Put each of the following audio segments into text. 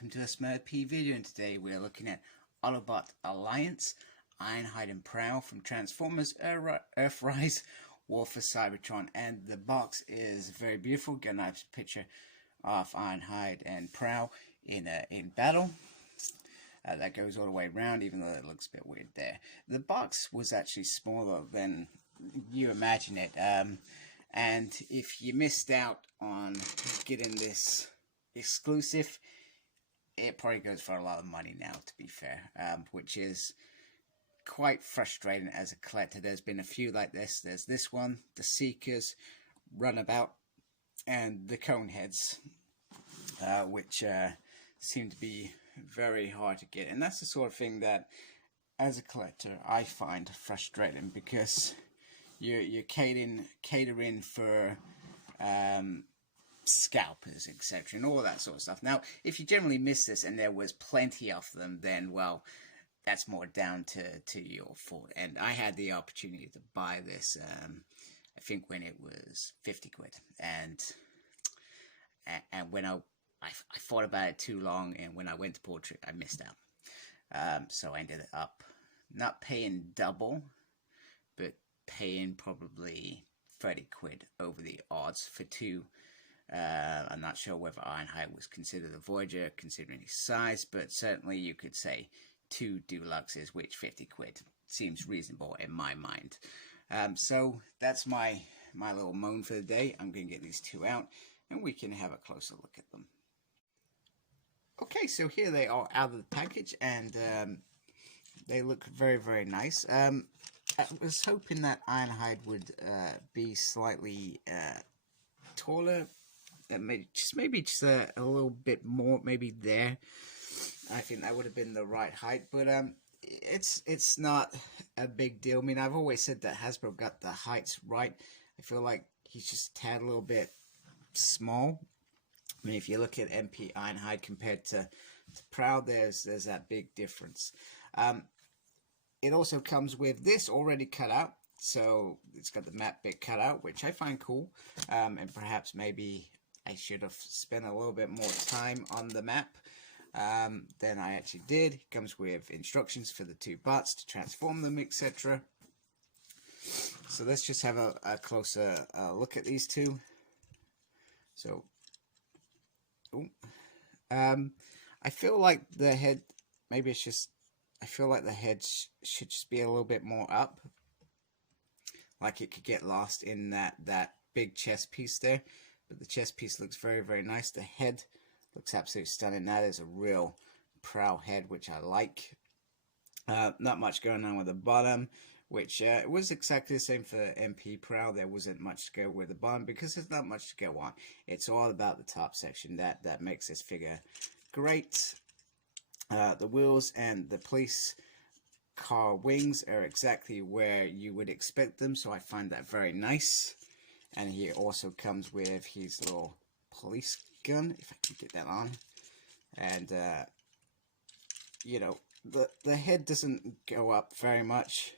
welcome to a Smurp video, and today we're looking at Autobot Alliance, Ironhide and Prowl from Transformers Earthrise, War for Cybertron, and the box is very beautiful. Got a nice picture of Ironhide and Prowl in battle. That goes all the way around, even though it looks a bit weird there. The box was actually smaller than you imagine it, and if you missed out on getting this exclusive, it probably goes for a lot of money now, to be fair, which is quite frustrating as a collector. There's been a few like this. There's this one, the Seekers, Runabout, and the Coneheads, which seem to be very hard to get, and that's the sort of thing that as a collector I find frustrating, because you're catering for scalpers, etc., and all that sort of stuff. Now, if you generally miss this and there was plenty of them, then, well, that's more down to your fault. And I had the opportunity to buy this, I think when it was 50 quid, and when I thought about it too long, and when I went to Portrait, I missed out. So I ended up not paying double, but paying probably 30 quid over the odds for two. I'm not sure whether Ironhide was considered a Voyager, considering his size, but certainly you could say two deluxes, which 50 quid seems reasonable in my mind. So that's my little moan for the day. I'm going to get these two out, and we can have a closer look at them. Okay, so here they are out of the package, and they look very, very nice. I was hoping that Ironhide would be slightly taller, maybe just a little bit more, maybe there. I think that would have been the right height, but it's not a big deal. I mean, I've always said that Hasbro got the heights right. I feel like he's just a tad a little bit small. I mean, if you look at MP Ironhide compared to Prowl, there's that big difference. It also comes with this already cut out, so it's got the map bit cut out, which I find cool, and perhaps maybe I should have spent a little bit more time on the map than I actually did. It comes with instructions for the two bots to transform them, etc. So let's just have a closer look at these two. So, I feel like the head, maybe it's just, I feel like the head should just be a little bit more up. Like it could get lost in that big chest piece there. But the chest piece looks very, very nice. The head looks absolutely stunning. That is a real Prowl head, which I like. Not much going on with the bottom, which was exactly the same for MP Prowl. There wasn't much to go with the bottom because there's not much to go on. It's all about the top section that makes this figure great. The wheels and the police car wings are exactly where you would expect them, so I find that very nice. And he also comes with his little police gun, if I can get that on. And, you know, the head doesn't go up very much,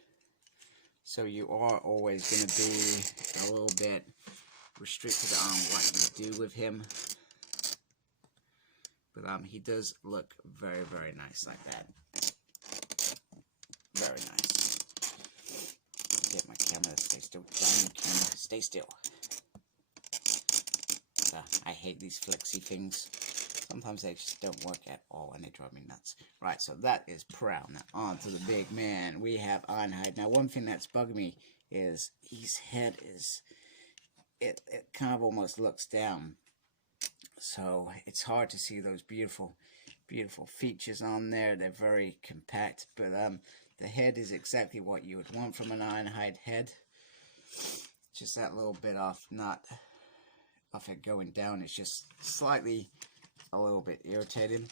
so you are always going to be a little bit restricted on what you do with him. But he does look very, very nice like that. Very nice. Get my camera to stay still. Camera, stay still. I hate these flexy things. Sometimes they just don't work at all, and they drive me nuts. Right, so that is Prowl. Now on to the big man. We have Ironhide. Now, one thing that's bugging me is his head is, it kind of almost looks down. So it's hard to see those beautiful, beautiful features on there. They're very compact, but the head is exactly what you would want from an Ironhide head. Just that little bit off, not off it going down. It's just slightly a little bit irritating.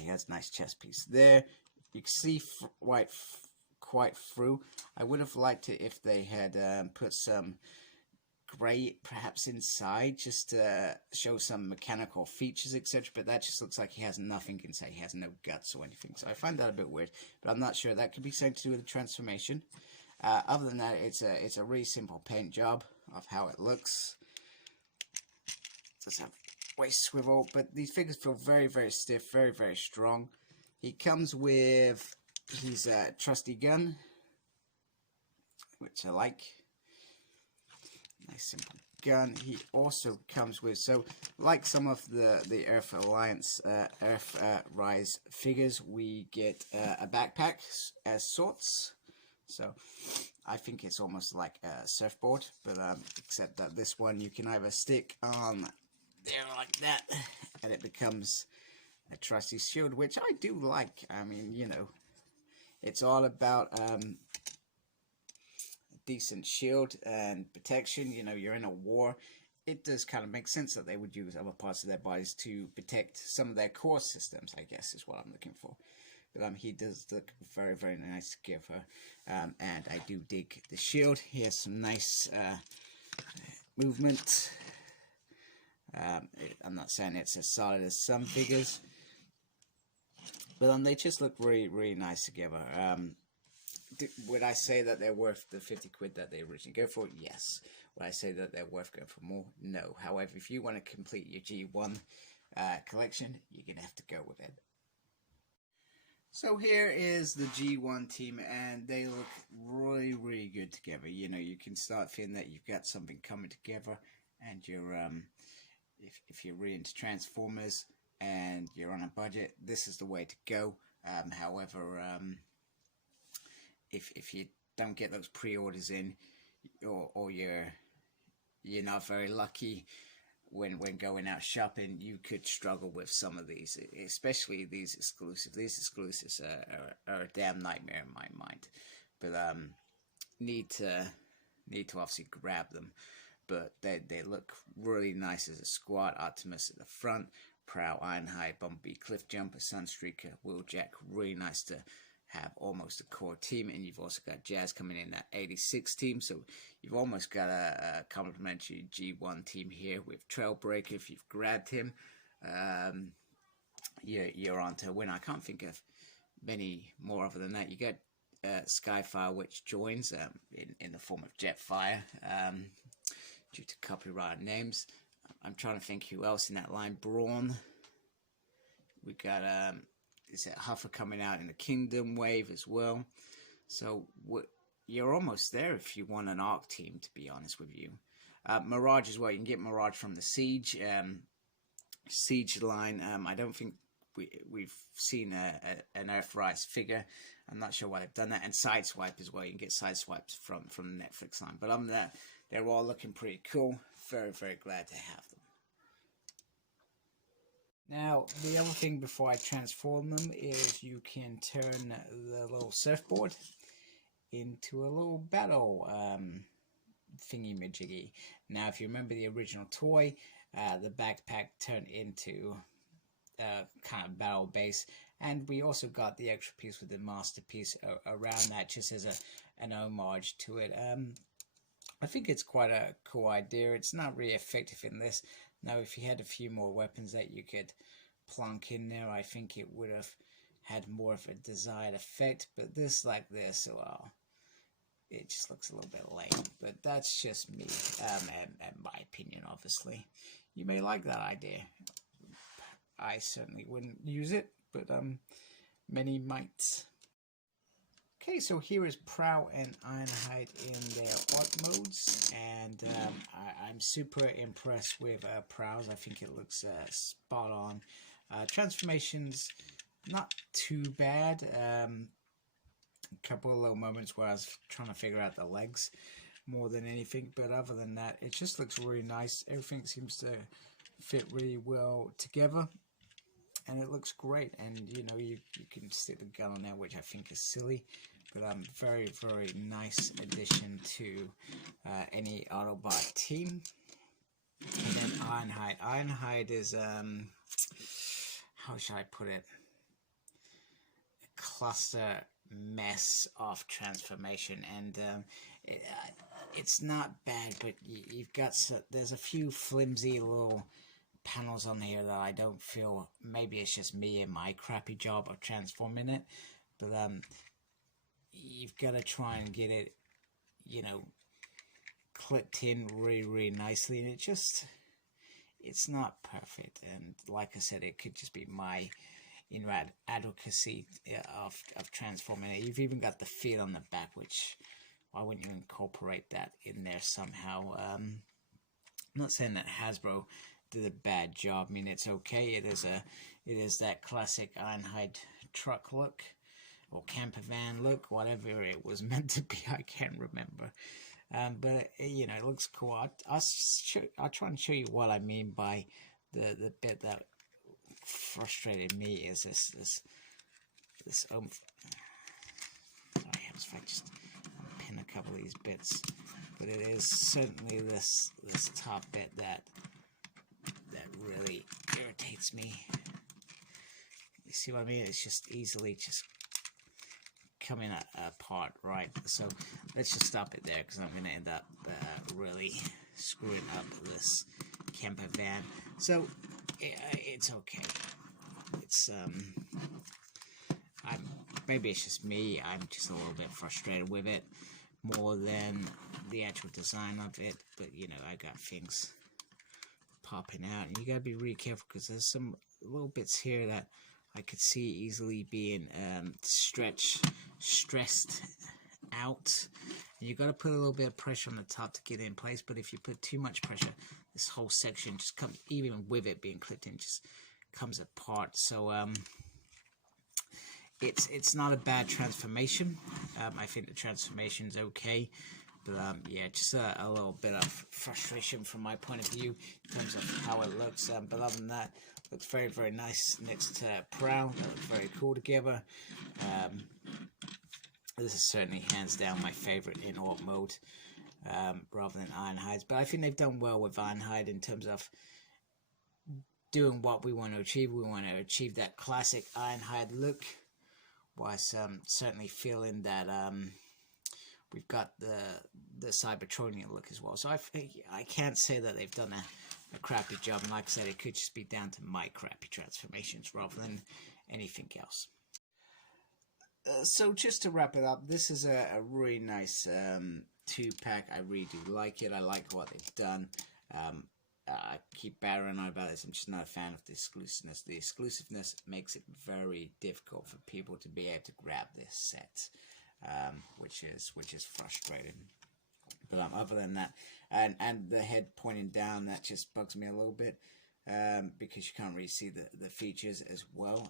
He has a nice chest piece there. You can see quite through. I would have liked it if they had put some gray perhaps inside, just to show some mechanical features, etc., but that just looks like he has nothing inside. He has no guts or anything, so I find that a bit weird, but I'm not sure. That could be something to do with the transformation. Other than that, it's a really simple paint job of how it looks. Let's have waist swivel, but these figures feel very, very stiff, very, very strong. He comes with his trusty gun, which I like. Nice simple gun. He also comes with, so like some of the Earth Alliance, Earthrise figures, we get a backpack as sorts. So I think it's almost like a surfboard, but except that this one you can either stick on there like that, and it becomes a trusty shield, which I do like. I mean, you know, it's all about decent shield and protection. You know, you're in a war. It does kind of make sense that they would use other parts of their bodies to protect some of their core systems, I guess is what I'm looking for. But he does look very, very nice together. And I do dig the shield. Here's some nice movement. I'm not saying it's as solid as some figures, but they just look really, really nice together. Would I say that they're worth the 50 quid that they originally go for? Yes. Would I say that they're worth going for more? No. However, if you want to complete your G1 collection, you're going to have to go with it. So here is the G1 team, and they look really, really good together. You know, you can start feeling that you've got something coming together, and you're, if you're really into Transformers and you're on a budget, this is the way to go. However, if you don't get those pre-orders in, or you're not very lucky when going out shopping, you could struggle with some of these, especially these exclusives. These exclusives are a damn nightmare in my mind, but need to obviously grab them. But they look really nice as a squad. Optimus at the front, Prowl, Ironhide, Bumblebee, Cliffjumper, Sunstreaker, Wheeljack. Really nice to have almost a core team. And you've also got Jazz coming in that 86 team, so you've almost got a complimentary G1 team here with Trailbreaker. If you've grabbed him, you're on to win. I can't think of many more other than that. You got Skyfire, which joins in the form of Jetfire, due to copyright names. I'm trying to think who else in that line. Brawn. We got is it Huffer coming out in the Kingdom wave as well. So you're almost there if you want an ARC team, to be honest with you. Mirage as well. You can get Mirage from the Siege line. I don't think we've seen an Earthrise figure. I'm not sure why they've done that. And Sideswipe as well. You can get Sideswipes from the Netflix line. But other than that, they're all looking pretty cool. Very, very glad to have them. Now, the other thing before I transform them is you can turn the little surfboard into a little battle thingy-majiggy. Now, if you remember the original toy, the backpack turned into kind of battle base, and we also got the extra piece with the masterpiece around that, just as an homage to it. I think it's quite a cool idea. It's not really effective in this. Now, if you had a few more weapons that you could plunk in there, I think it would have had more of a desired effect. But this, like this, well, it just looks a little bit lame. But that's just me, and my opinion, obviously. You may like that idea. I certainly wouldn't use it, but many might. Okay, so here is Prowl and Ironhide in their art modes, and I'm super impressed with Prowl's. I think it looks spot on. Transformations, not too bad. A couple of little moments where I was trying to figure out the legs more than anything, but other than that, it just looks really nice. Everything seems to fit really well together, and it looks great. And you know, you can stick the gun on there, which I think is silly. But very, very nice addition to any Autobot team. And then Ironhide. Ironhide is, how should I put it? A cluster mess of transformation. And it's not bad, but you've got, there's a few flimsy little panels on here that I don't feel, maybe it's just me and my crappy job of transforming it. But you've got to try and get it, you know, clipped in really, really nicely, and it's not perfect, and like I said, it could just be my inadequacy of transforming it. You've even got the feet on the back, which why wouldn't you incorporate that in there somehow? I'm not saying that Hasbro did a bad job. I mean, it's okay. It is that classic Ironhide truck look or camper van look, whatever it was meant to be. I can't remember. But you know, it looks cool. I'll try and show you what I mean by the bit that frustrated me is this sorry, if I just pin a couple of these bits, but it is certainly this top bit that really irritates me. You see what I mean? It's just easily just coming apart, right? So let's just stop it there, because I'm going to end up really screwing up this camper van. So it's okay. It's maybe it's just me. I'm just a little bit frustrated with it more than the actual design of it. But you know, I got things popping out, and you gotta be really careful, because there's some little bits here that I could see easily being stressed out. And you got to put a little bit of pressure on the top to get it in place. But if you put too much pressure, this whole section just comes, even with it being clipped in, just comes apart. So it's not a bad transformation. I think the transformation's okay. But yeah, just a little bit of frustration from my point of view in terms of how it looks. But other than that, looks very, very nice next to Prowl. They look very cool together. This is certainly hands down my favorite in Orc mode, rather than Ironhide's. But I think they've done well with Ironhide in terms of doing what we want to achieve. We want to achieve that classic Ironhide look, whilst certainly feeling that we've got the Cybertronian look as well. So I can't say that they've done a crappy job. And like I said, it could just be down to my crappy transformations rather than anything else. So just to wrap it up, this is a really nice 2-pack. I really do like it. I like what they've done. I keep battering on about this. I'm just not a fan of the exclusiveness. The exclusiveness makes it very difficult for people to be able to grab this set, which is frustrating. But other than that, and the head pointing down, that just bugs me a little bit, because you can't really see the features as well.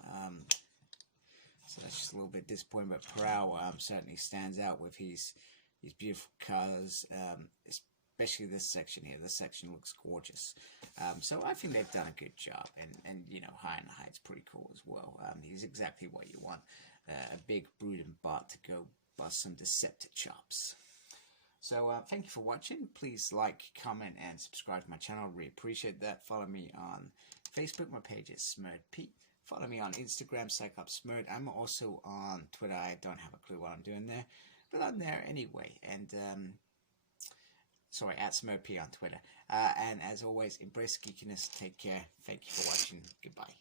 So that's just a little bit disappointing. But Prowl certainly stands out with his beautiful colors, especially this section here. This section looks gorgeous. So I think they've done a good job. And you know, Ironhide's pretty cool as well. He's exactly what you want. A big brooding bot to go bust some Deceptichops. So thank you for watching. Please like, comment, and subscribe to my channel. Really appreciate that. Follow me on Facebook. My page is SmurredP. Follow me on Instagram, PsychopSmurred. I'm also on Twitter. I don't have a clue what I'm doing there, but I'm there anyway. And sorry, at SmurredP on Twitter. And as always, embrace geekiness. Take care. Thank you for watching. Goodbye.